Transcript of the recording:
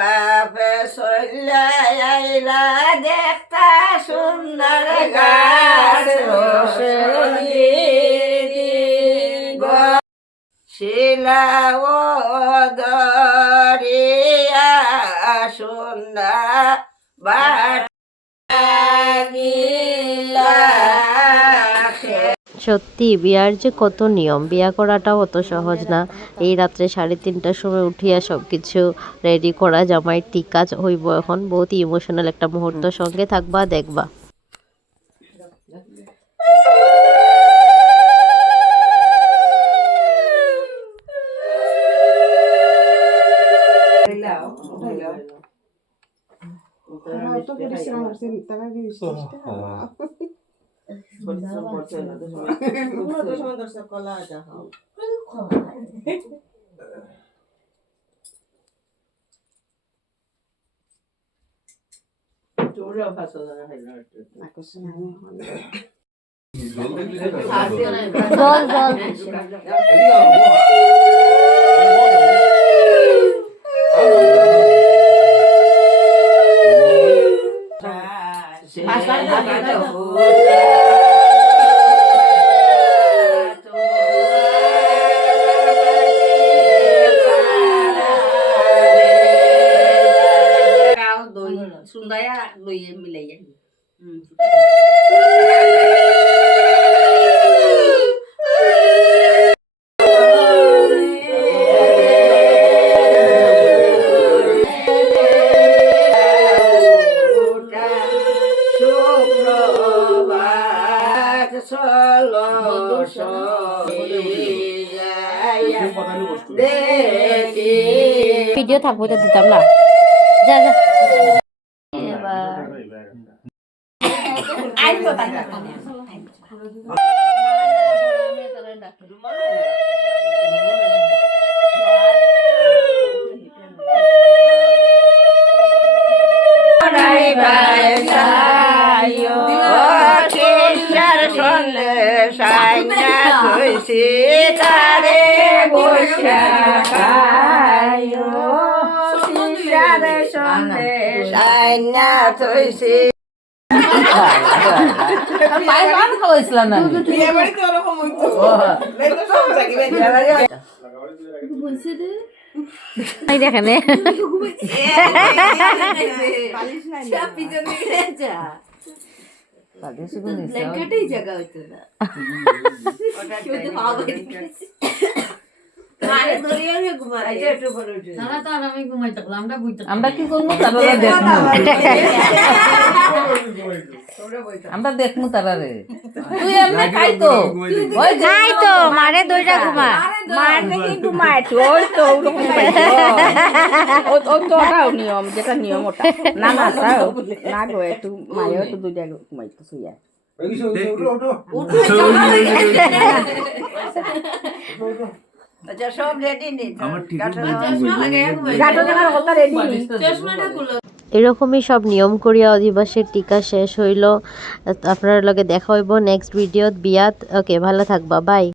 বাপ চল্লা দেখতা সুন্দর গাছ শিলা ও দরিয়া সুন্দর বাট সত্যি বিয়ার যে কত নিয়ম, বিয়া করাটাও অত সহজ না। এই রাত্রে 3:30টার সময় উঠিয়া সব কিছু রেডি করা, জামাই টিকা হইব এখন। বহুত ইমোশনাল একটা মুহূর্ত, সঙ্গে থাকবা দেখবা। সুন্দয়া লইয়ে মিলাইয়া ভিডিও থাকবো তো দিতাম না। যা যা দেখেন আমরা কি করবো, আমরা দেখবো তারা রে। তুই এমনি খাইতো খাইতো মারে দইটা ঘুমা মারতে কি ঘুমায় ওই তো ওরকম ও তো ওটাও নিয়ম, যেটা নিয়ম ওটা না না না গো একটু মায়েও তো দুইটা ঘুমাইতো শুইয়া। এরকমই সব নিয়ম করিয়া অধিবাসের টিকা শেষ হইল। আপনার লগে দেখা হইব নেক্সট ভিডিওত বিয়াত। ওকে, ভালো থাকবা, বাই।